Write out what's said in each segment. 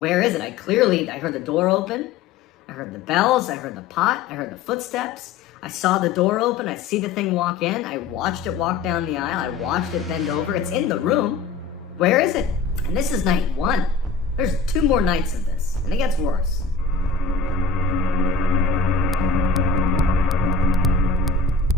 Where is it? I heard the door open. I heard the bells. I heard the pot. I heard the footsteps. I saw the door open. I see the thing walk in. I watched it walk down the aisle. I watched it bend over. It's in the room. Where is it? And this is night one. There's 2 more nights of this, and it gets worse.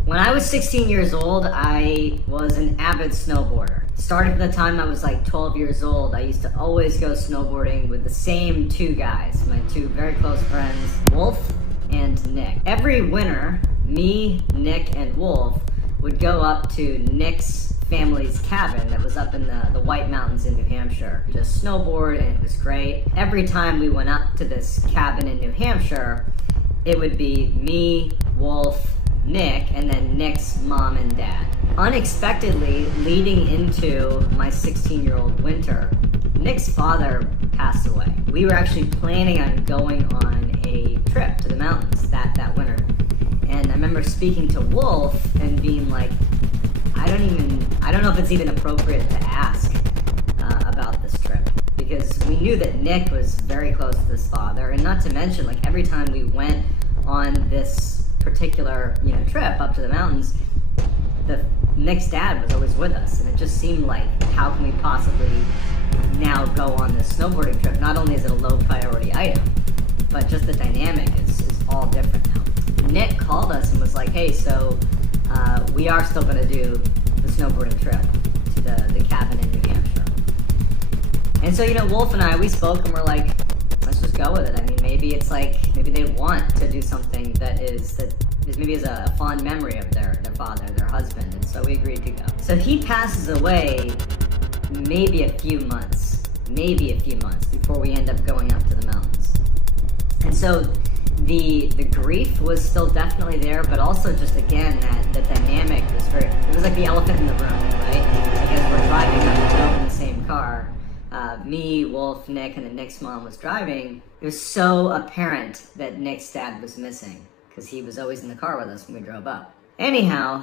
When I was 16 years old, I was an avid snowboarder. Starting from the time I was like 12 years old, I used to always go snowboarding with the same 2 guys, my 2 very close friends, Wolf and Nick. Every winter, me, Nick, and Wolf would go up to Nick's family's cabin that was up in the White Mountains in New Hampshire. Just snowboard, and it was great. Every time we went up to this cabin in New Hampshire, it would be me, Wolf, Nick, and then Nick's mom and dad. Unexpectedly, leading into my 16-year-old winter, Nick's father passed away. We were actually planning on going on a trip to the mountains that winter. And I remember speaking to Wolf and being like, I don't know if it's even appropriate to ask about this trip, because we knew that Nick was very close to his father, and not to mention, like, every time we went on this particular, trip up to the mountains, Nick's dad was always with us, and it just seemed like, how can we possibly now go on this snowboarding trip? Not only is it a low priority item, but just the dynamic is all different now. Nick called us and was like, hey, so we are still going to do the snowboarding trip to the cabin in New Hampshire. And so, Wolf and I, we spoke and we're like, let's just go with it. I mean, maybe they want to do something that is maybe is a fond memory of their father, their husband, and so we agreed to go. So he passes away maybe a few months before we end up going up to the mountains. And so the grief was still definitely there, but also just, again, that the dynamic was it was like the elephant in the room, right? Because we're driving up in the same car, me, Wolf, Nick, and then Nick's mom was driving. It was so apparent that Nick's dad was missing, because he was always in the car with us when we drove up. Anyhow,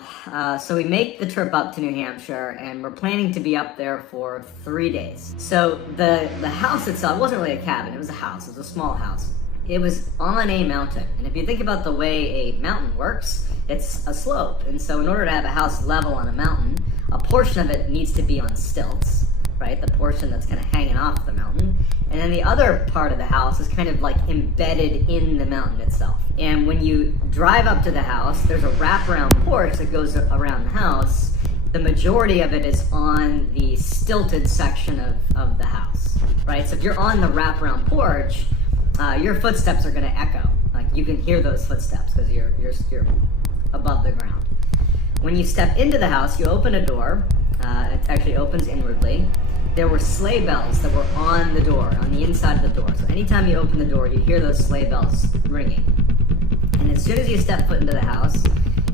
so we make the trip up to New Hampshire, and we're planning to be up there for 3 days. So the house itself wasn't really a cabin, it was a house, it was a small house. It was on a mountain, and if you think about the way a mountain works, it's a slope, and so in order to have a house level on a mountain, a portion of it needs to be on stilts, right? The portion that's kind of hanging off the mountain. And then the other part of the house is kind of like embedded in the mountain itself. And when you drive up to the house, there's a wraparound porch that goes around the house. The majority of it is on the stilted section of the house, right? So if you're on the wraparound porch, your footsteps are gonna echo. Like, you can hear those footsteps because you're above the ground. When you step into the house, you open a door. It actually opens inwardly. There were sleigh bells that were on the door, on the inside of the door. So anytime you open the door, you hear those sleigh bells ringing. And as soon as you step foot into the house,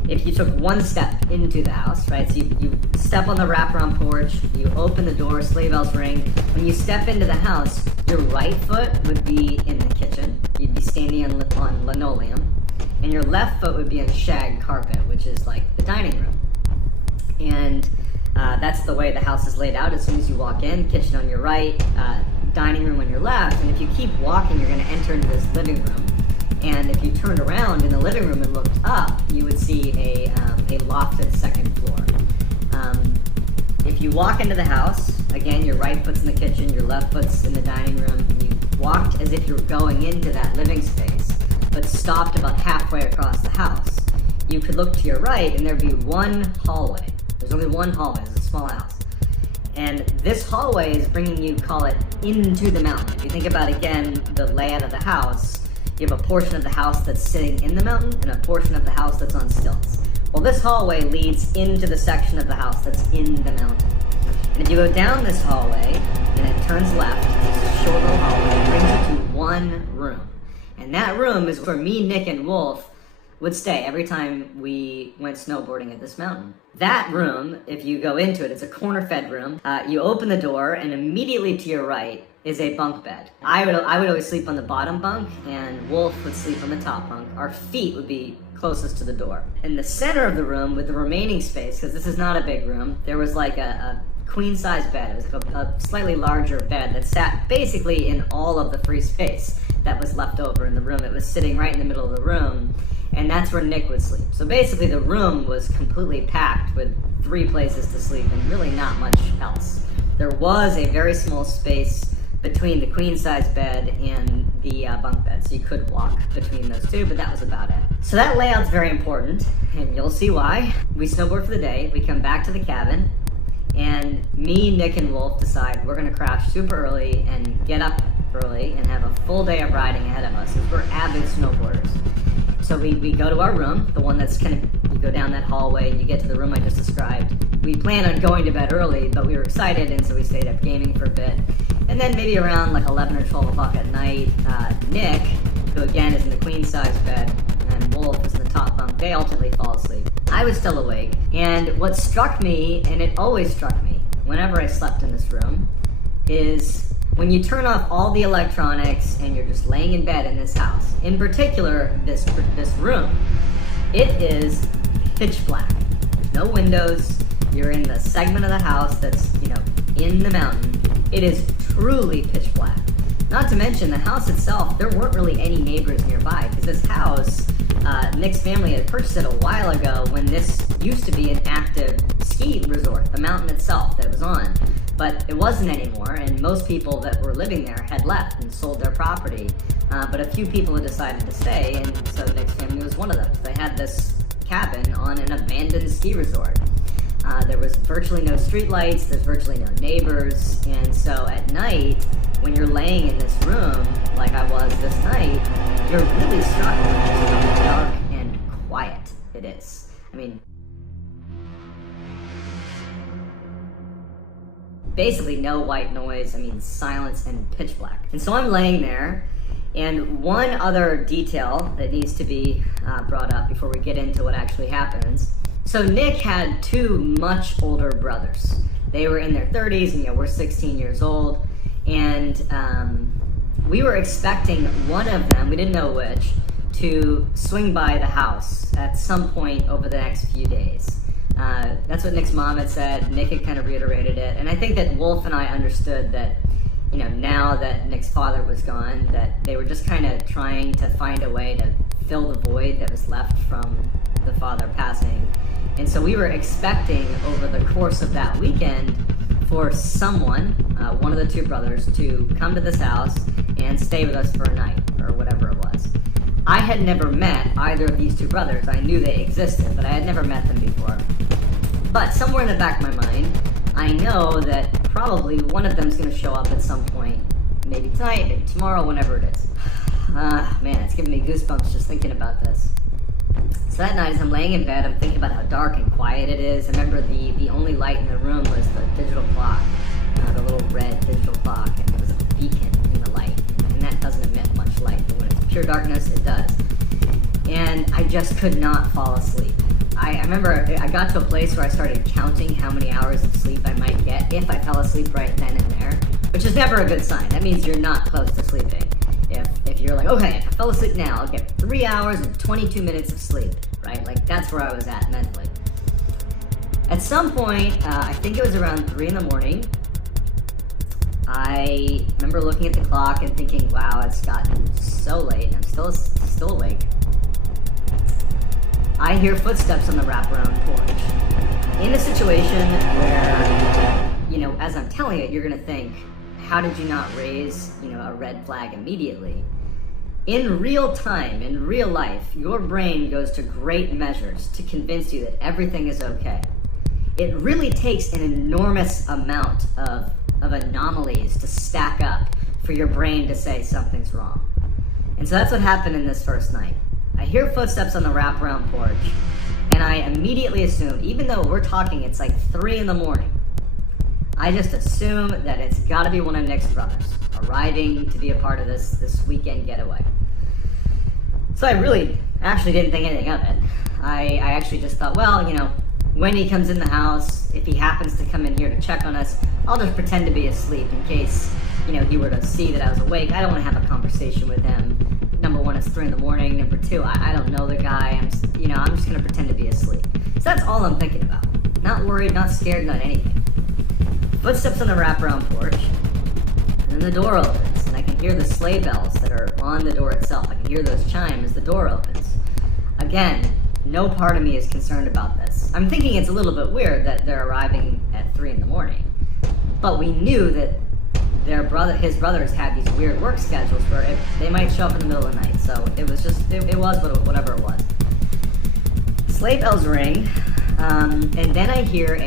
if you took one step into the house, right, so you step on the wraparound porch, you open the door, sleigh bells ring. When you step into the house, your right foot would be in the kitchen. You'd be standing on linoleum. And your left foot would be on shag carpet, which is like the dining room. And that's the way the house is laid out. As soon as you walk in, kitchen on your right, dining room on your left, and if you keep walking, you're going to enter into this living room. And if you turned around in the living room and looked up, you would see a lofted second floor. If you walk into the house, again, your right foot's in the kitchen, your left foot's in the dining room, and you walked as if you were going into that living space, but stopped about halfway across the house, you could look to your right, and there'd be one hallway. There's only one hallway. It's a small house. And this hallway is bringing you, call it, into the mountain. If you think about, again, the layout of the house, you have a portion of the house that's sitting in the mountain and a portion of the house that's on stilts. Well, this hallway leads into the section of the house that's in the mountain. And if you go down this hallway and it turns left, it's a short little hallway, it brings you to one room. And that room is where me, Nick, and Wolf would stay every time we went snowboarding at this mountain. That room, if you go into it, it's a corner-fed room. You open the door, and immediately to your right is a bunk bed. I would always sleep on the bottom bunk, and Wolf would sleep on the top bunk. Our feet would be closest to the door. In the center of the room, with the remaining space, because this is not a big room, there was like a queen size bed. It was like a slightly larger bed that sat basically in all of the free space that was left over in the room. It was sitting right in the middle of the room, and that's where Nick would sleep. So basically the room was completely packed with 3 places to sleep and really not much else. There was a very small space between the queen size bed and the bunk bed, so you could walk between those two, but that was about it. So that layout's very important, and you'll see why. We snowboard for the day, we come back to the cabin, and me, Nick, and Wolf decide we're gonna crash super early and get up early and have a full day of riding ahead of us, because we're avid snowboarders. So we go to our room, the one that's kind of, you go down that hallway and you get to the room I just described. We plan on going to bed early, but we were excited, and so we stayed up gaming for a bit. And then maybe around like 11 or 12 o'clock at night, Nick, who again is in the queen size bed, and Wolf is in the top bunk, they ultimately fall asleep. I was still awake, and what struck me, and it always struck me whenever I slept in this room, is when you turn off all the electronics and you're just laying in bed in this house, in particular this room, it is pitch black. There's no windows. You're in the segment of the house that's, in the mountain. It is truly pitch black. Not to mention the house itself, there weren't really any neighbors nearby, because this house, Nick's family had purchased it a while ago when this used to be an active ski resort, the mountain itself that it was on. But it wasn't anymore, and most people that were living there had left and sold their property. But a few people had decided to stay, and so Nick's family was one of them. They had this cabin on an abandoned ski resort. There was virtually no street lights, there's virtually no neighbors, and so at night, when you're laying in this room, like I was this night, you're really struck with just how dark and quiet it is. I mean, basically no white noise, silence and pitch black. And so I'm laying there, and one other detail that needs to be brought up before we get into what actually happens. So Nick had 2 much older brothers. They were in their 30s, and we're 16 years old, and we were expecting one of them, we didn't know which, to swing by the house at some point over the next few days. That's what Nick's mom had said. Nick had kind of reiterated it, and I think that Wolf and I understood that, now that Nick's father was gone, that they were just kind of trying to find a way to fill the void that was left from the father passing. And so we were expecting over the course of that weekend for someone, one of the 2 brothers, to come to this house and stay with us for a night, or whatever it was. I had never met either of these 2 brothers. I knew they existed, but I had never met them before. But somewhere in the back of my mind, I know that probably one of them's gonna show up at some point, maybe tonight, maybe tomorrow, whenever it is. Man, it's giving me goosebumps just thinking about this. So that night, as I'm laying in bed, I'm thinking about how dark and quiet it is. I remember the only light in the room was the digital clock, the little red digital clock, and it was a beacon in the light. And that doesn't emit much light, but when it's pure darkness, it does. And I just could not fall asleep. I remember I got to a place where I started counting how many hours of sleep I might get if I fell asleep right then and there, which is never a good sign. That means you're not close to sleeping. If you're like, okay, if I fell asleep now, I'll get 3 hours and 22 minutes of sleep, right? Like, that's where I was at mentally. At some point, I think it was around 3 in the morning, I remember looking at the clock and thinking, wow, it's gotten so late, and I'm still awake. I hear footsteps on the wraparound porch. In a situation where, as I'm telling it, you're gonna think, how did you not raise, a red flag immediately? In real time, in real life, your brain goes to great measures to convince you that everything is okay. It really takes an enormous amount of anomalies to stack up for your brain to say something's wrong. And so that's what happened in this first night. I hear footsteps on the wraparound porch, and I immediately assumed, even though we're talking, it's like 3 in the morning, I just assume that it's gotta be one of Nick's brothers arriving to be a part of this weekend getaway. So I really actually didn't think anything of it. I actually just thought, well, when he comes in the house, if he happens to come in here to check on us, I'll just pretend to be asleep in case, he were to see that I was awake. I don't want to have a conversation with him. Number 1, it's 3 in the morning. Number 2, I don't know the guy. I'm just gonna pretend to be asleep. So that's all I'm thinking about. Not worried, not scared, not anything. footsteps on the wraparound porch, and then the door opens, and I can hear the sleigh bells that are on the door itself. I can hear those chime as the door opens. Again, no part of me is concerned about this. I'm thinking it's a little bit weird that they're arriving at 3 in the morning, but we knew that his brothers had these weird work schedules where they might show up in the middle of the night. So it was just, it was whatever it was. Sleigh bells ring, and then I hear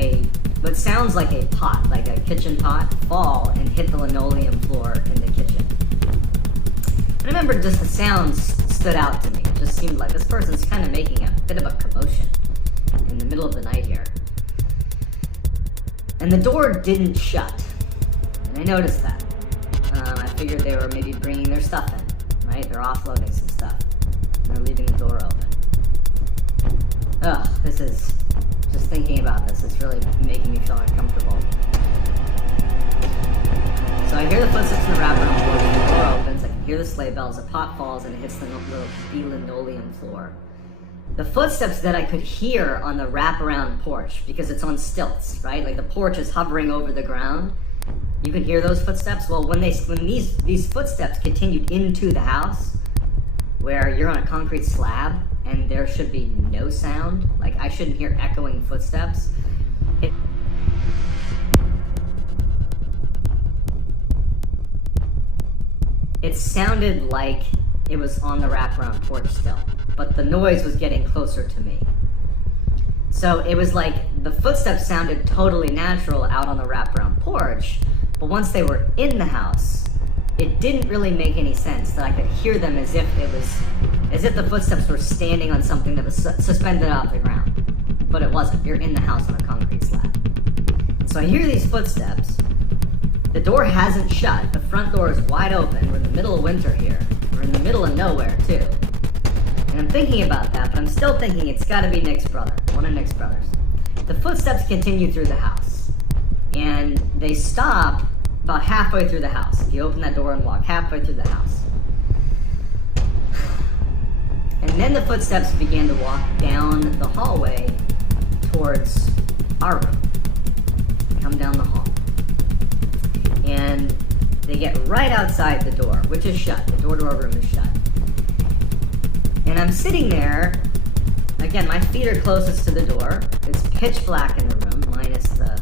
what sounds like a pot, like a kitchen pot, fall and hit the linoleum floor in the kitchen. I remember just the sounds stood out to me. It just seemed like this person's kind of making a bit of a commotion in the middle of the night here. And the door didn't shut. I noticed that. I figured they were maybe bringing their stuff in, right? They're offloading some stuff. And they're leaving the door open. Ugh, this is, just thinking about this, it's really making me feel uncomfortable. So I hear the footsteps in the wraparound porch, the door opens, I can hear the sleigh bells, a pot falls and it hits the linoleum floor. The footsteps that I could hear on the wraparound porch, because it's on stilts, right? Like the porch is hovering over the ground. You can hear those footsteps. Well, when these footsteps continued into the house, where you're on a concrete slab and there should be no sound, like I shouldn't hear echoing footsteps. It sounded like it was on the wraparound porch still, but the noise was getting closer to me. So it was like the footsteps sounded totally natural out on the wraparound porch, but once they were in the house, it didn't really make any sense that I could hear them as if the footsteps were standing on something that was suspended off the ground. But it wasn't. You're in the house on a concrete slab. So I hear these footsteps. The door hasn't shut. The front door is wide open. We're in the middle of winter here. We're in the middle of nowhere, too. And I'm thinking about that, but I'm still thinking it's got to be Nick's brother, one of Nick's brothers. The footsteps continue through the house, and they stop about halfway through the house. If you open that door and walk halfway through the house. And then the footsteps began to walk down the hallway towards our room. Come down the hall. And they get right outside the door, which is shut. The door to our room is shut. And I'm sitting there, again, my feet are closest to the door. It's pitch black in the room, minus the,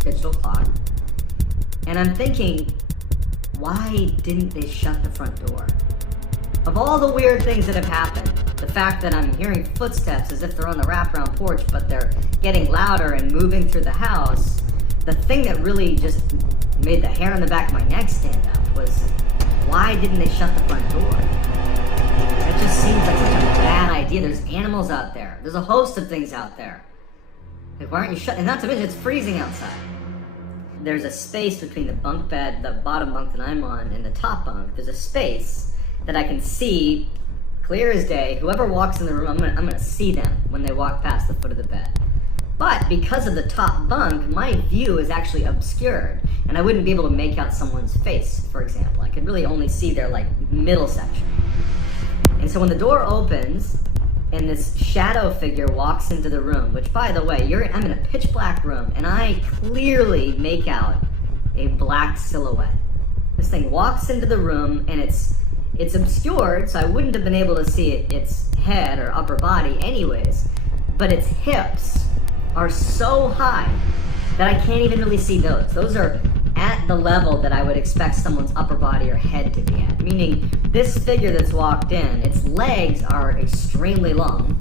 digital clock. And I'm thinking, why didn't they shut the front door? Of all the weird things that have happened, the fact that I'm hearing footsteps as if they're on the wraparound porch, but they're getting louder and moving through the house, the thing that really just made the hair on the back of my neck stand up was, why didn't they shut the front door? That just seems like such a bad idea. There's animals out there. There's a host of things out there. Like, why aren't you shut? And not to mention, it's freezing outside. There's a space between the bunk bed, the bottom bunk that I'm on, and the top bunk. There's a space that I can see clear as day. Whoever walks in the room, I'm gonna see them when they walk past the foot of the bed. But because of the top bunk, my view is actually obscured, and I wouldn't be able to make out someone's face, for example. I could really only see their middle section. And so when the door opens and this shadow figure walks into the room, which, by the way, I'm in a pitch black room, and I clearly make out a black silhouette. This thing walks into the room, and it's obscured, so I wouldn't have been able to see its head or upper body anyways, but its hips are so high that I can't even really see those. Those are at the level that I would expect someone's upper body or head to be at. Meaning, this figure that's walked in, its legs are extremely long.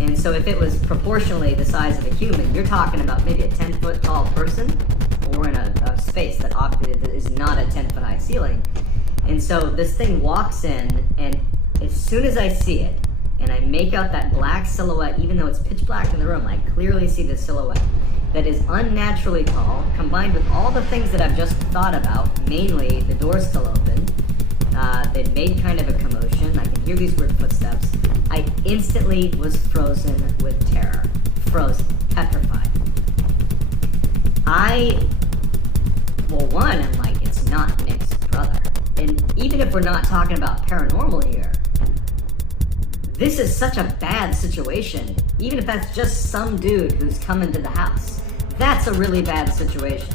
And so if it was proportionally the size of a human, you're talking about maybe a 10-foot tall person, or in a space that is not a 10-foot high ceiling. And so this thing walks in, and as soon as I see it, and I make out that black silhouette, even though it's pitch black in the room, I clearly see the silhouette that is unnaturally tall, combined with all the things that I've just thought about, mainly the door's still open. They'd made kind of a commotion. I can hear these weird footsteps. I instantly was frozen with terror. Frozen. Petrified. One, I'm like, it's not Nick's brother. And even if we're not talking about paranormal here, this is such a bad situation. Even if that's just some dude who's come into the house, That's a really bad situation.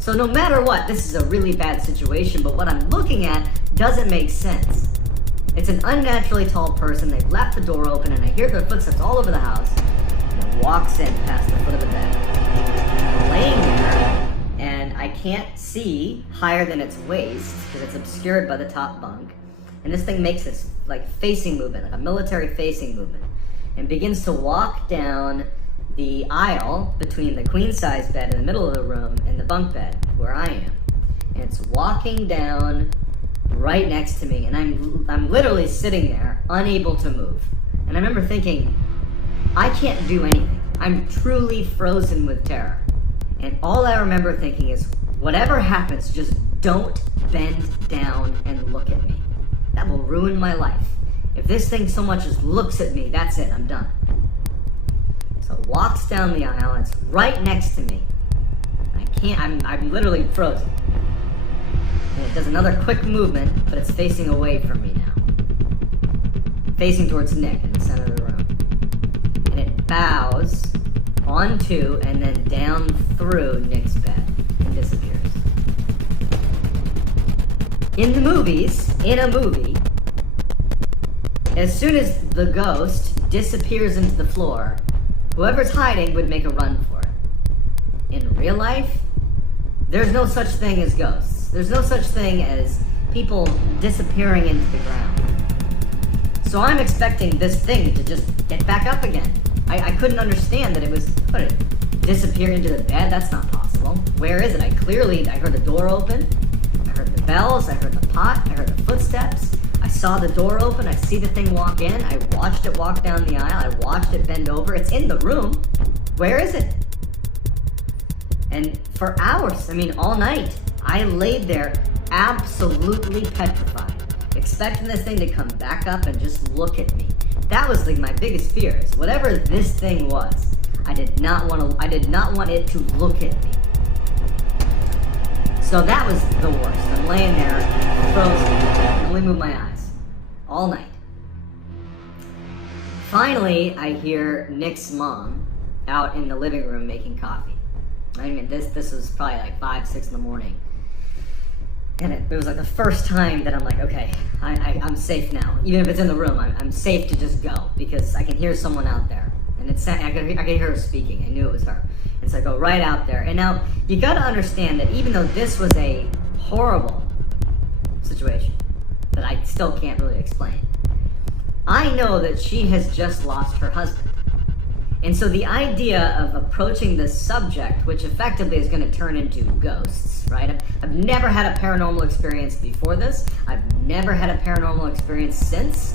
So no matter what, this is a really bad situation, but what I'm looking at doesn't make sense. It's an unnaturally tall person, they've left the door open, and I hear their footsteps all over the house, and it walks in past the foot of the bed. I'm laying there, and I can't see higher than its waist, because it's obscured by the top bunk, and this thing makes this like facing movement, like a military facing movement, and begins to walk down the aisle between the queen size bed in the middle of the room and the bunk bed where I am. And it's walking down right next to me, and I'm literally sitting there, unable to move. And I remember thinking, I can't do anything. I'm truly frozen with terror. And all I remember thinking is, whatever happens, just don't bend down and look at me. That will ruin my life. If this thing so much as looks at me, that's it, I'm done. So it walks down the aisle, and it's right next to me. I'm literally frozen. And it does another quick movement, but it's facing away from me now. Facing towards Nick in the center of the room. And it bows onto and then down through Nick's bed and disappears. In the movies, in a movie, as soon as the ghost disappears into the floor, whoever's hiding would make a run for it. In real life, there's no such thing as ghosts. There's no such thing as people disappearing into the ground. So I'm expecting this thing to just get back up again. I couldn't understand that it was, disappear into the bed? That's not possible. Where is it? I heard the door open. I heard the bells. I heard the pot. I heard the footsteps. I saw the door open. I see the thing walk in. I watched it walk down the aisle. I watched it bend over. It's in the room. Where is it? And for hours, all night, I laid there absolutely petrified, expecting this thing to come back up and just look at me. That was like my biggest fear, is whatever this thing was, I did not want it to look at me. So that was the worst. I'm laying there, frozen. I can only move my eyes all night. Finally, I hear Nick's mom out in the living room making coffee. This was probably like 5, 6 in the morning. And it was like the first time that I'm like, okay, I'm safe now. Even if it's in the room, I'm safe to just go, because I can hear someone out there. And I can hear her speaking. I knew it was her. And so I go right out there. And now, you gotta understand that even though this was a horrible situation that I still can't really explain, I know that she has just lost her husband. And so the idea of approaching this subject, which effectively is going to turn into ghosts, right? I've never had a paranormal experience before this. I've never had a paranormal experience since,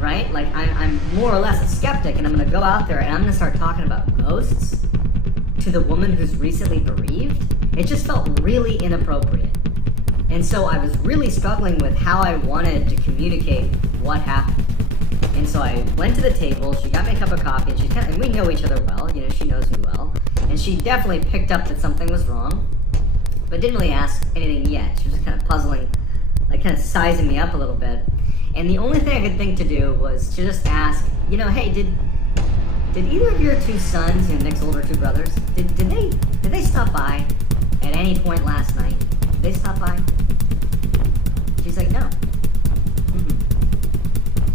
right? Like, I'm more or less a skeptic, and I'm going to go out there and I'm going to start talking about ghosts to the woman who's recently bereaved. It just felt really inappropriate. And so I was really struggling with how I wanted to communicate what happened. And so I went to the table, she got me a cup of coffee, and we know each other well, she knows me well, and she definitely picked up that something was wrong, but didn't really ask anything yet. She was just kind of puzzling, like kind of sizing me up a little bit. And the only thing I could think to do was to just ask, hey, did either of your 2 sons, Nick's older 2 brothers, did they stop by at any point last night? Did they stop by? She's like, no.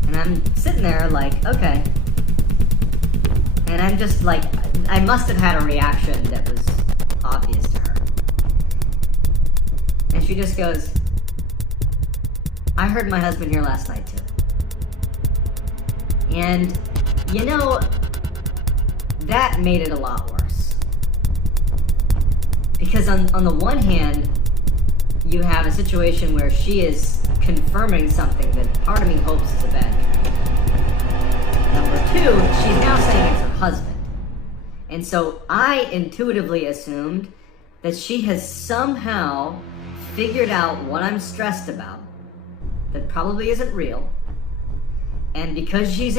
And I'm sitting there like, okay. And I'm just like, I must have had a reaction that was obvious to her. And she just goes, I heard my husband here last night too. And, that made it a lot worse. Because on the one hand, you have a situation where she is confirming something that part of me hopes is a bad dream. Number 2, she's now saying it's her husband. And so I intuitively assumed that she has somehow figured out what I'm stressed about, that probably isn't real. And because she's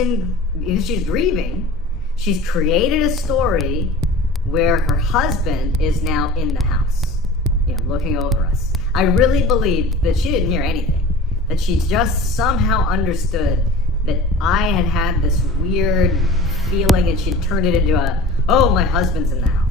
grieving, she's created a story where her husband is now in the house, looking over us. I really believed that she didn't hear anything, that she just somehow understood that I had this weird feeling, and she'd turned it into oh, my husband's in the house.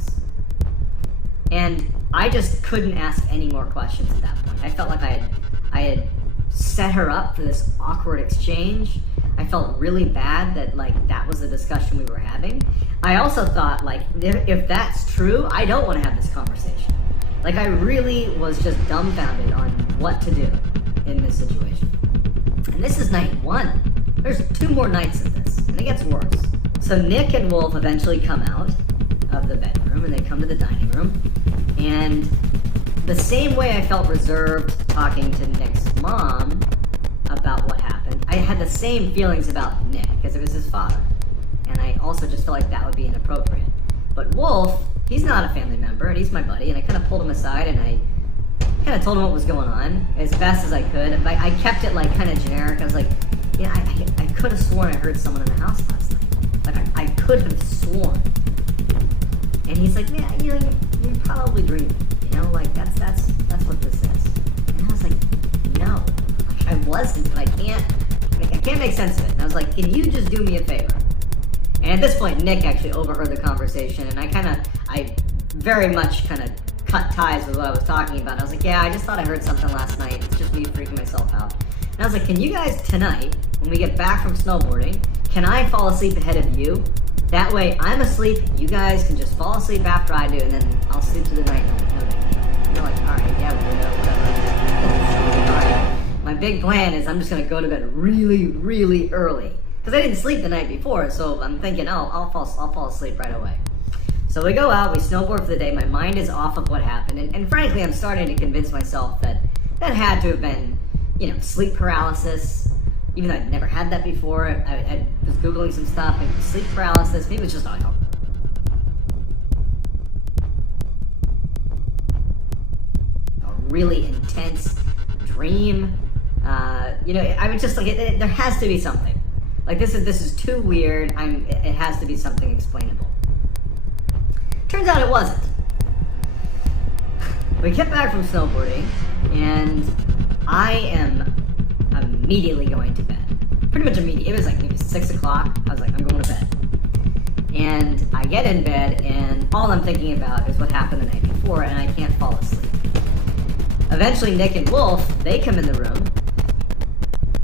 And I just couldn't ask any more questions at that point. I felt like I had set her up for this awkward exchange. I felt really bad that like that was the discussion we were having. I also thought like if that's true, I don't want to have this conversation. Like I really was just dumbfounded on what to do in this situation. And this is night 1. There's 2 more nights of this, and it gets worse. So Nick and Wolf eventually come out of the bedroom and they come to the dining room, and the same way I felt reserved talking to Nick's mom about what happened, I had the same feelings about Nick because it was his father, and I also just felt like that would be inappropriate. But Wolf, he's not a family member and he's my buddy, and I kind of pulled him aside and I kind of told him what was going on as best as I could. I kept it like kind of generic. I was like, yeah, I could have sworn I heard someone in the house last night. Like I could have sworn. And he's like, yeah, you probably dreamed. Like that's what this is. And I was like, no, like, I wasn't, but I can't make sense of it. And I was like, can you just do me a favor? And at this point, Nick actually overheard the conversation, and I very much kind of cut ties with what I was talking about. I was like, yeah, I just thought I heard something last night. It's just me freaking myself out. And I was like, can you guys tonight, when we get back from snowboarding, can I fall asleep ahead of you? That way, I'm asleep, you guys can just fall asleep after I do, and then I'll sleep through the night. And they're like, all right, yeah, whatever. All right. My big plan is I'm just going to go to bed really, really early. Because I didn't sleep the night before, so I'm thinking, oh, I'll fall asleep right away. So we go out, we snowboard for the day, my mind is off of what happened, and frankly, I'm starting to convince myself that had to have been, sleep paralysis, even though I'd never had that before. I was Googling some stuff, maybe sleep paralysis, maybe it was just a really intense dream. I would just like, there has to be something. Like this is too weird, it has to be something explainable. Turns out it wasn't. We get back from snowboarding, and I am immediately going to bed. Pretty much immediately. It was like maybe 6 o'clock. I was like, I'm going to bed. And I get in bed, and all I'm thinking about is what happened the night before, and I can't fall asleep. Eventually, Nick and Wolf, they come in the room,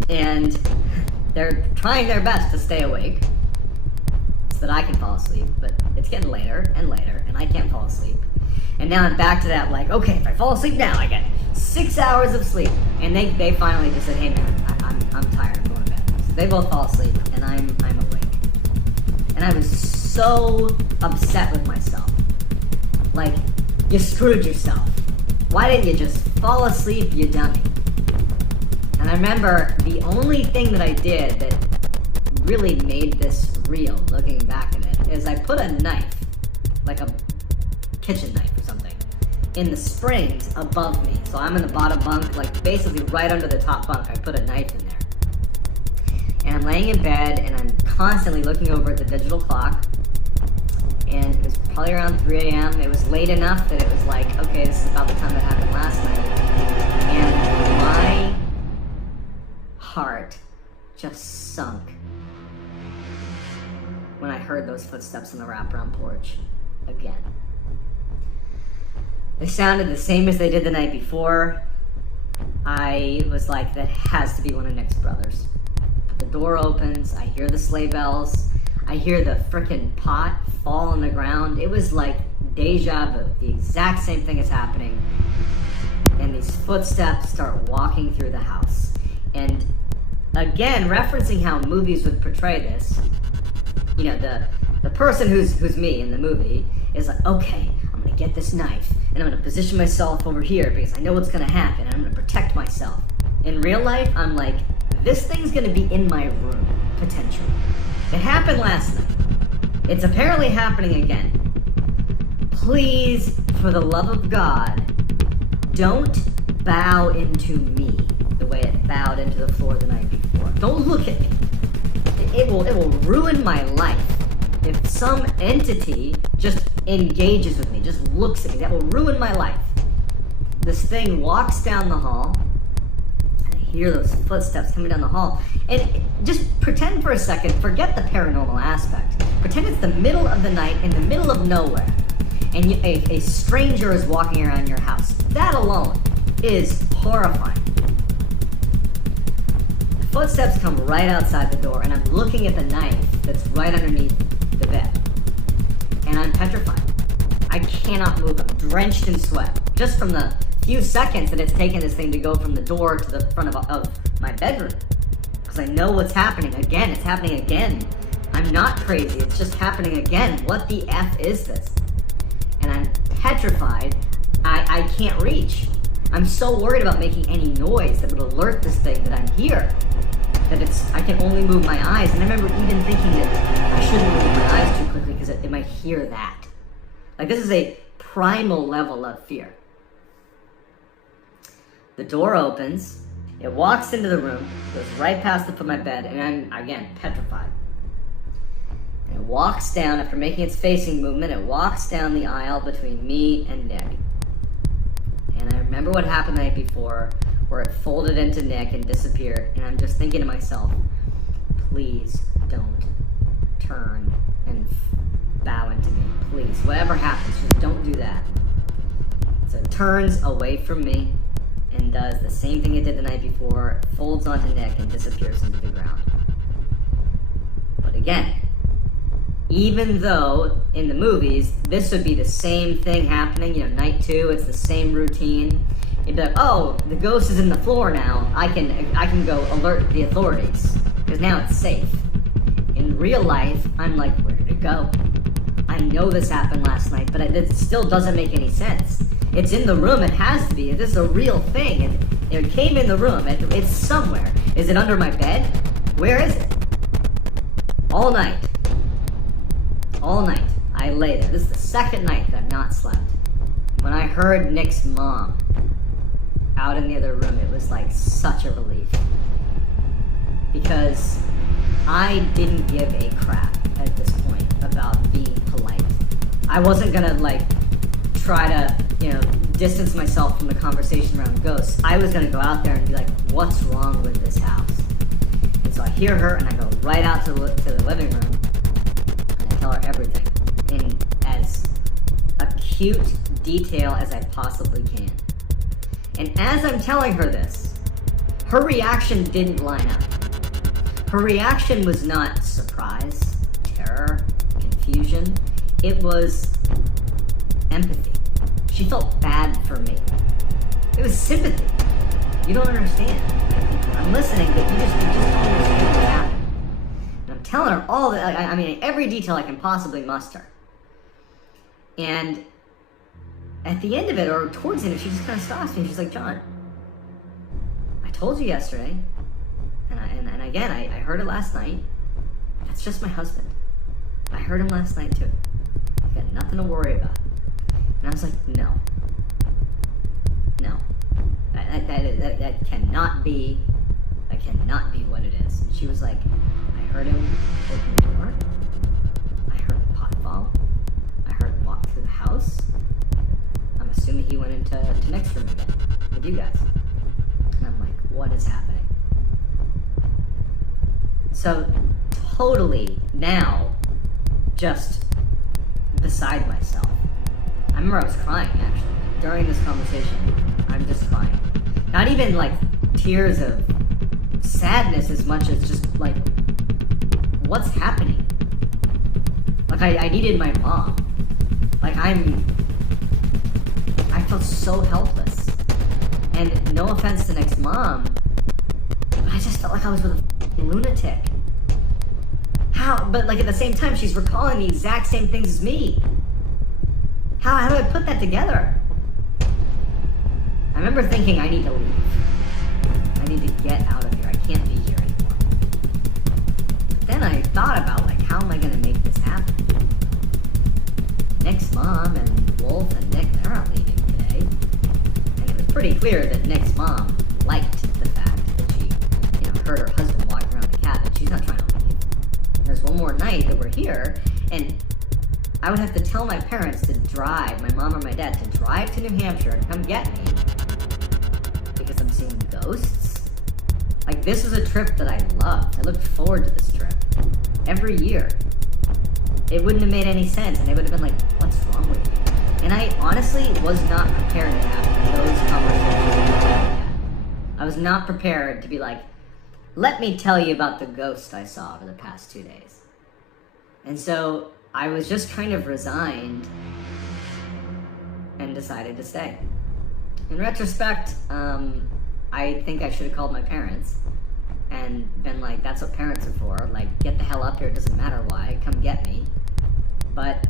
and they're trying their best to stay awake so that I can fall asleep, but it's getting later and later, and I can't fall asleep. And now I'm back to that, like, okay, if I fall asleep now, I get 6 hours of sleep. And they finally just said, hey man, I'm tired, I'm going to bed. So they both fall asleep, and I'm awake. And I was so upset with myself. Like, you screwed yourself. Why didn't you just fall asleep, you dummy? And I remember the only thing that I did that really made this real, looking back at it, is I put a knife, like a kitchen knife or something, in the springs above me. So I'm in the bottom bunk, like basically right under the top bunk, I put a knife in there. And I'm laying in bed, and I'm constantly looking over at the digital clock, and it was probably around 3 a.m. It was late enough that it was like, okay, this is about the time that happened last night. And my heart just sunk when I heard those footsteps on the wraparound porch again. They sounded the same as they did the night before. I was like, that has to be one of Nick's brothers. The door opens, I hear the sleigh bells, I hear the frickin' pot fall on the ground. It was like deja vu. The exact same thing is happening. And these footsteps start walking through the house. And again, referencing how movies would portray this, the person who's me in the movie is like, okay, I'm gonna get this knife and I'm gonna position myself over here because I know what's gonna happen and I'm gonna protect myself. In real life, I'm like, this thing's gonna be in my room, potentially. It happened last night. It's apparently happening again. Please, for the love of God, don't bow into me the way it bowed into the floor the night before. Don't look at me. It will ruin my life. If some entity just engages with me, just looks at me, that will ruin my life. This thing walks down the hall, and I hear those footsteps coming down the hall, and just pretend for a second, forget the paranormal aspect. Pretend it's the middle of the night in the middle of nowhere, and a stranger is walking around your house. That alone is horrifying. The footsteps come right outside the door, and I'm looking at the knife that's right underneath the bed. And I'm petrified. I cannot move. I'm drenched in sweat. Just from the few seconds that it's taken this thing to go from the door to the front of my bedroom. Because I know what's happening. Again, it's happening again. I'm not crazy. It's just happening again. What the F is this? And I'm petrified. I can't reach. I'm so worried about making any noise that would alert this thing that I'm here. That I can only move my eyes. And I remember even thinking that I shouldn't move my eyes too quickly because it might hear that. Like, this is a primal level of fear. The door opens. It walks into the room, goes right past the foot of my bed, and I'm, again, petrified. And it walks down, after making its facing movement, it walks down the aisle between me and Nick. And I remember what happened the night before, where it folded into Nick and disappeared, and I'm just thinking to myself, please don't turn and bow into me. Please, whatever happens, just don't do that. So it turns away from me and does the same thing it did the night before, folds onto Nick and disappears into the ground. But again, even though in the movies, this would be the same thing happening, night 2, it's the same routine. You'd be like, oh, the ghost is in the floor now. I can go alert the authorities, because now it's safe. In real life, I'm like, where did it go? I know this happened last night, but it still doesn't make any sense. It's in the room, it has to be. This is a real thing. It came in the room, it's somewhere. Is it under my bed? Where is it? All night, I lay there. This is the second night that I've not slept. When I heard Nick's mom out in the other room, it was like such a relief. Because I didn't give a crap at this point about being polite. I wasn't gonna try to, distance myself from the conversation around ghosts. I was gonna go out there and be like, what's wrong with this house? And so I hear her and I go right out to the living room and I tell her everything in as acute detail as I possibly can. And as I'm telling her this, her reaction didn't line up. Her reaction was not surprise, terror, confusion. It was empathy. She felt bad for me. It was sympathy. You don't understand. I'm listening, but you just don't understand what's happening. And I'm telling her all that, every detail I can possibly muster. And at the end of it, or towards the end, she just kind of stops me and she's like, John, I told you yesterday, and again, I heard it last night. That's just my husband. I heard him last night too. You got nothing to worry about. And I was like, no. That cannot be, what it is. And she was like, I heard him open the door. I heard the pot fall. I heard him walk through the house. I'm assuming he went into next room again with you guys. And I'm like, what is happening? So totally now just beside myself. I remember I was crying actually. During this conversation, I'm just crying. Not even tears of sadness as much as just what's happening? I needed my mom. I felt so helpless. And no offense to Nick's mom, I just felt like I was with a lunatic. How? But at the same time, she's recalling the exact same things as me. How do I put that together? I remember thinking, I need to leave. I need to get out of here. I can't be here anymore. But then I thought about how am I going to make this happen? Nick's mom and Wolf and Nick, they're not leaving today. And it was pretty clear that Nick's mom liked the fact that she, heard her husband walking around the cabin. She's not trying to leave. There's one more night that we're here, and I would have to tell my parents to drive, my mom or my dad, to drive to New Hampshire and come get me because I'm seeing ghosts. This was a trip that I loved. I looked forward to this trip every year. It wouldn't have made any sense, and they would have been like, what's wrong with you? And I honestly was not prepared to have those conversations with my dad. I was not prepared to be like, let me tell you about the ghost I saw over the past 2 days. And so I was just kind of resigned and decided to stay. In retrospect, I think I should have called my parents and been like, that's what parents are for. Like, get the hell up here, it doesn't matter why, come get me. But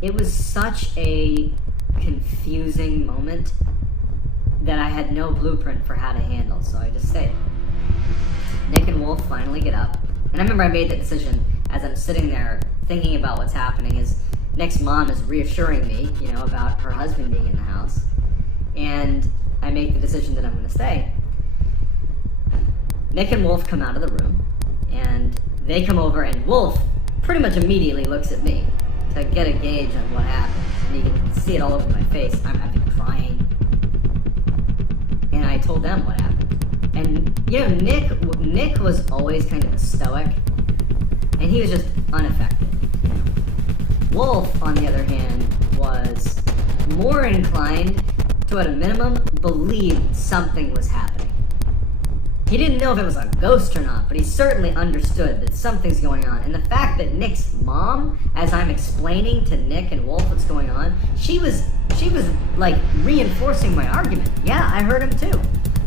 it was such a confusing moment that I had no blueprint for how to handle, so I just stayed. Nick and Wolf finally get up, and I remember I made that decision as I'm sitting there thinking about what's happening, is Nick's mom is reassuring me, about her husband being in the house, and I make the decision that I'm going to stay. Nick and Wolf come out of the room, and they come over, and Wolf pretty much immediately looks at me to get a gauge on what happened, and you can see it all over my face. I've been crying, and I told them what happened. And Nick was always kind of a stoic, and he was just unaffected. Wolf, on the other hand, was more inclined to, at a minimum, believe something was happening. He didn't know if it was a ghost or not, but he certainly understood that something's going on. And the fact that Nick's mom, as I'm explaining to Nick and Wolf what's going on, she was like reinforcing my argument. Yeah, I heard him too.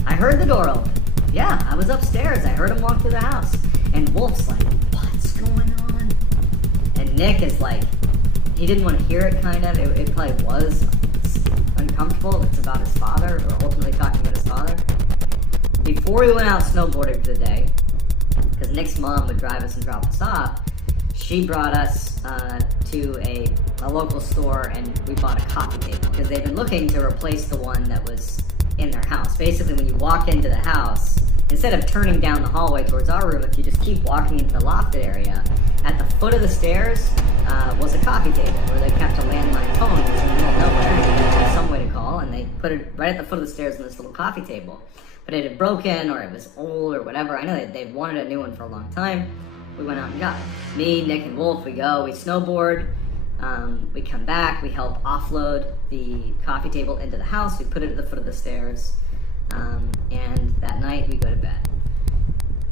I heard the door open. Yeah, I was upstairs. I heard him walk through the house. And Wolf's like, what's going on? And Nick is like, he didn't want to hear it, kind of. It probably was uncomfortable. It's about his father, or ultimately talking about his father. Before we went out snowboarding for the day, because Nick's mom would drive us and drop us off, she brought us to a local store, and we bought a coffee table, because they've been looking to replace the one that was in their house. Basically, when you walk into the house, instead of turning down the hallway towards our room, if you just keep walking into the lofted area, at the foot of the stairs was a coffee table where they kept a landline phone, because in the middle of nowhere, and they had some way to call, and they put it right at the foot of the stairs in this little coffee table. But it had broken, or it was old, or whatever. I know they wanted a new one for a long time. We went out and got it. Me, Nick, and Wolf, we go, we snowboard, we come back, we help offload the coffee table into the house, we put it at the foot of the stairs, and that night we go to bed.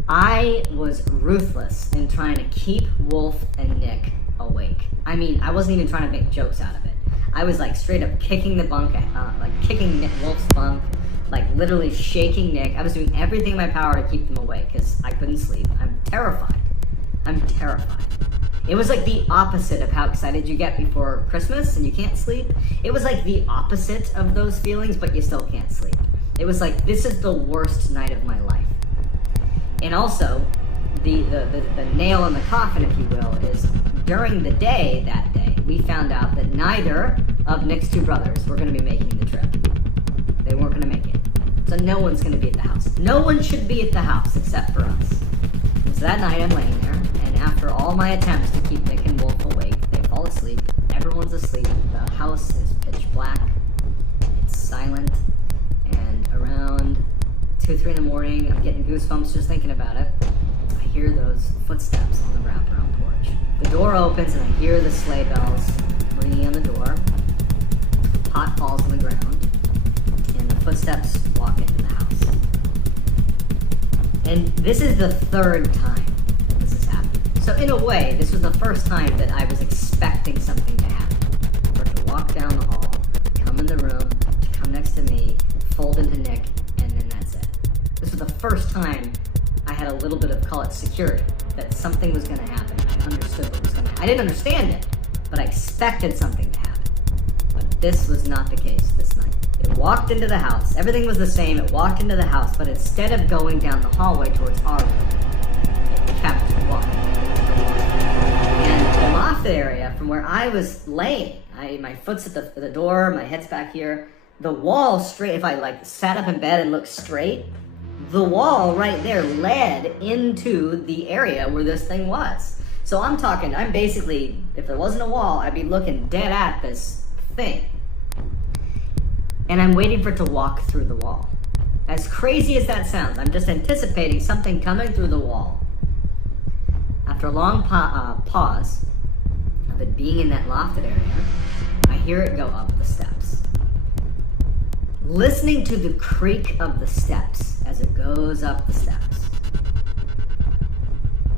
I was ruthless in trying to keep Wolf and Nick awake. I mean, I wasn't even trying to make jokes out of it. I was like straight up kicking the bunk, like kicking Wolf's bunk, like literally shaking Nick. I was doing everything in my power to keep them awake because I couldn't sleep. I'm terrified. It was like the opposite of how excited you get before Christmas and you can't sleep. It was like the opposite of those feelings, but you still can't sleep. It was like, this is the worst night of my life. And also, the nail in the coffin, if you will, is during the day, that day, we found out that neither of Nick's two brothers were going to be making the trip. They weren't going to make it. So no one's going to be at the house. No one should be at the house except for us. And so that night I'm laying there, and after all my attempts to keep Nick and Wolf awake, they fall asleep. Everyone's asleep. The house is pitch black. It's silent. And around 2, 3 in the morning, I'm getting goosebumps just thinking about it. I hear those footsteps on the wraparound porch. The door opens and I hear the sleigh bells ringing on the door. Pot falls on the ground. Footsteps walk into the house. And this is the 3rd time that this has happened. So in a way, this was the first time that I was expecting something to happen. For it to walk down the hall, come in the room, to come next to me, fold into Nick, and then that's it. This was the first time I had a little bit of, call it security, that something was going to happen. I understood what was going to happen. I didn't understand it, but I expected something to happen. But this was not the case this night. It walked into the house. Everything was the same. It walked into the house, but instead of going down the hallway towards our room, it kept walking. And the loft area, from where I was laying, my foot's at the door, my head's back here, the wall straight, if I like sat up in bed and looked straight, the wall right there led into the area where this thing was. So I'm basically, if there wasn't a wall, I'd be looking dead at this thing. And I'm waiting for it to walk through the wall. As crazy as that sounds, I'm just anticipating something coming through the wall. After a long pause of it being in that lofted area, I hear hear it go up the steps. Listening to the creak of the steps as it goes up the steps,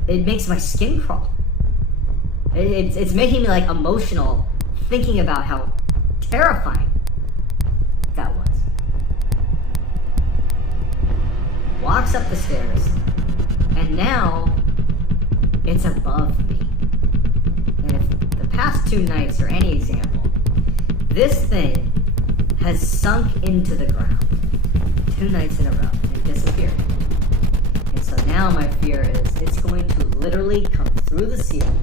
it makes my skin crawl. It's making me like emotional thinking about how terrifying that was. Walks up the stairs, and now it's above me. And if the past 2 nights are any example, this thing has sunk into the ground 2 nights in a row and disappeared. And so now my fear is it's going to literally come through the ceiling,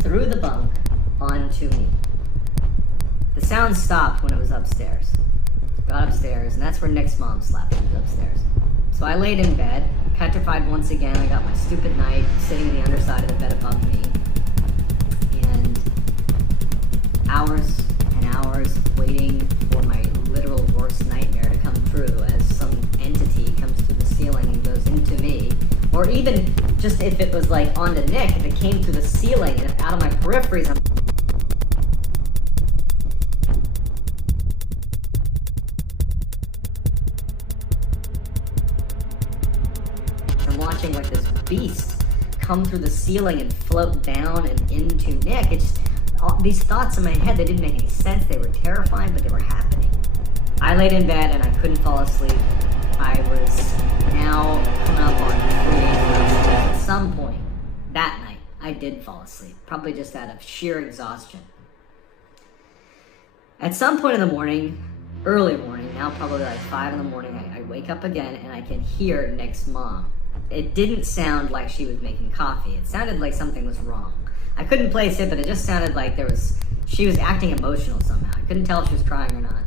through the bunk, onto me. The sound stopped when it was upstairs. Got upstairs, and that's where Nick's mom slept. She was upstairs. So I laid in bed, petrified once again. I got my stupid knife sitting in the underside of the bed above me. And hours and hours waiting for my literal worst nightmare to come true as some entity comes through the ceiling and goes into me. Or even just if it was like onto Nick, if it came through the ceiling and out of my peripheries, I'm watching like this beast come through the ceiling and float down and into Nick. It's just, these thoughts in my head, they didn't make any sense. They were terrifying, but they were happening. I laid in bed and I couldn't fall asleep. I was now coming up on 3 days. At some point that night, I did fall asleep, probably just out of sheer exhaustion. At some point in the morning, early morning, now probably like 5 in the morning, I wake up again and I can hear Nick's mom. It didn't sound like she was making coffee. It sounded like something was wrong. I couldn't place it, but it just sounded like she was acting emotional somehow. I couldn't tell if she was crying or not.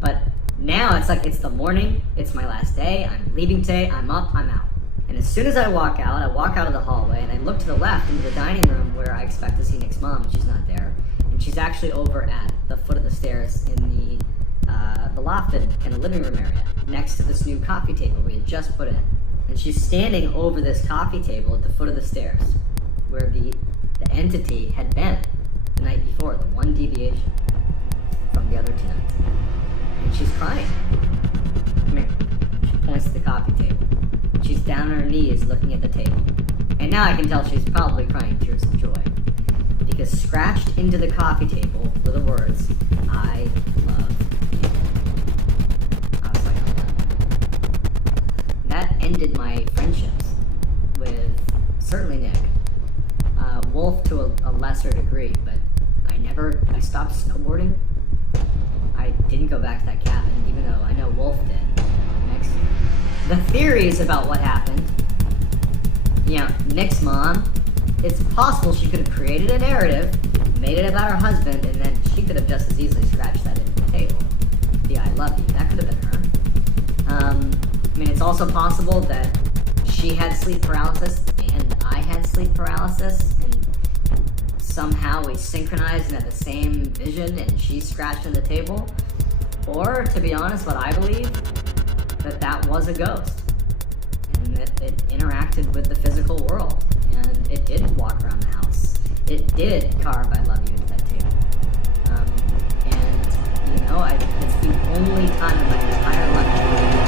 But now it's like it's the morning, it's my last day, I'm leaving today, I'm up, I'm out. And as soon as I walk out of the hallway and I look to the left into the dining room where I expect to see Nick's mom, and she's not there. And she's actually over at the foot of the stairs in the lofted kind of living room area next to this new coffee table we had just put in. And she's standing over this coffee table at the foot of the stairs where the entity had been the night before, the one deviation from the other 2 nights. And she's crying. Come here. She points to the coffee table. She's down on her knees looking at the table. And now I can tell she's probably crying tears of joy. Because scratched into the coffee table were the words, "I love you." I was like, oh no. That ended my friendships with certainly Nick. Wolf to a lesser degree, but I stopped snowboarding. I didn't go back to that cabin, even though I know Wolf did next year. The theories about what happened, Nick's mom, it's possible she could have created a narrative, made it about her husband, and then she could have just as easily scratched that into the table. The "I love you," that could have been her. It's also possible that she had sleep paralysis and I had sleep paralysis, and somehow we synchronized and had the same vision and she scratched on the table. Or, to be honest, what I believe, that was a ghost. And that it interacted with the physical world. And it did walk around the house. It did carve "I love you" into that table. It's the only time in my entire life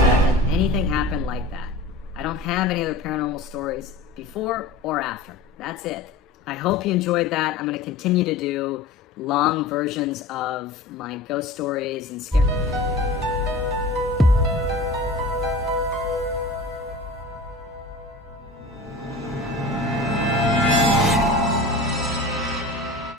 that anything happened like that. I don't have any other paranormal stories before or after. That's it. I hope you enjoyed that. I'm going to continue to do long versions of my ghost stories and scary.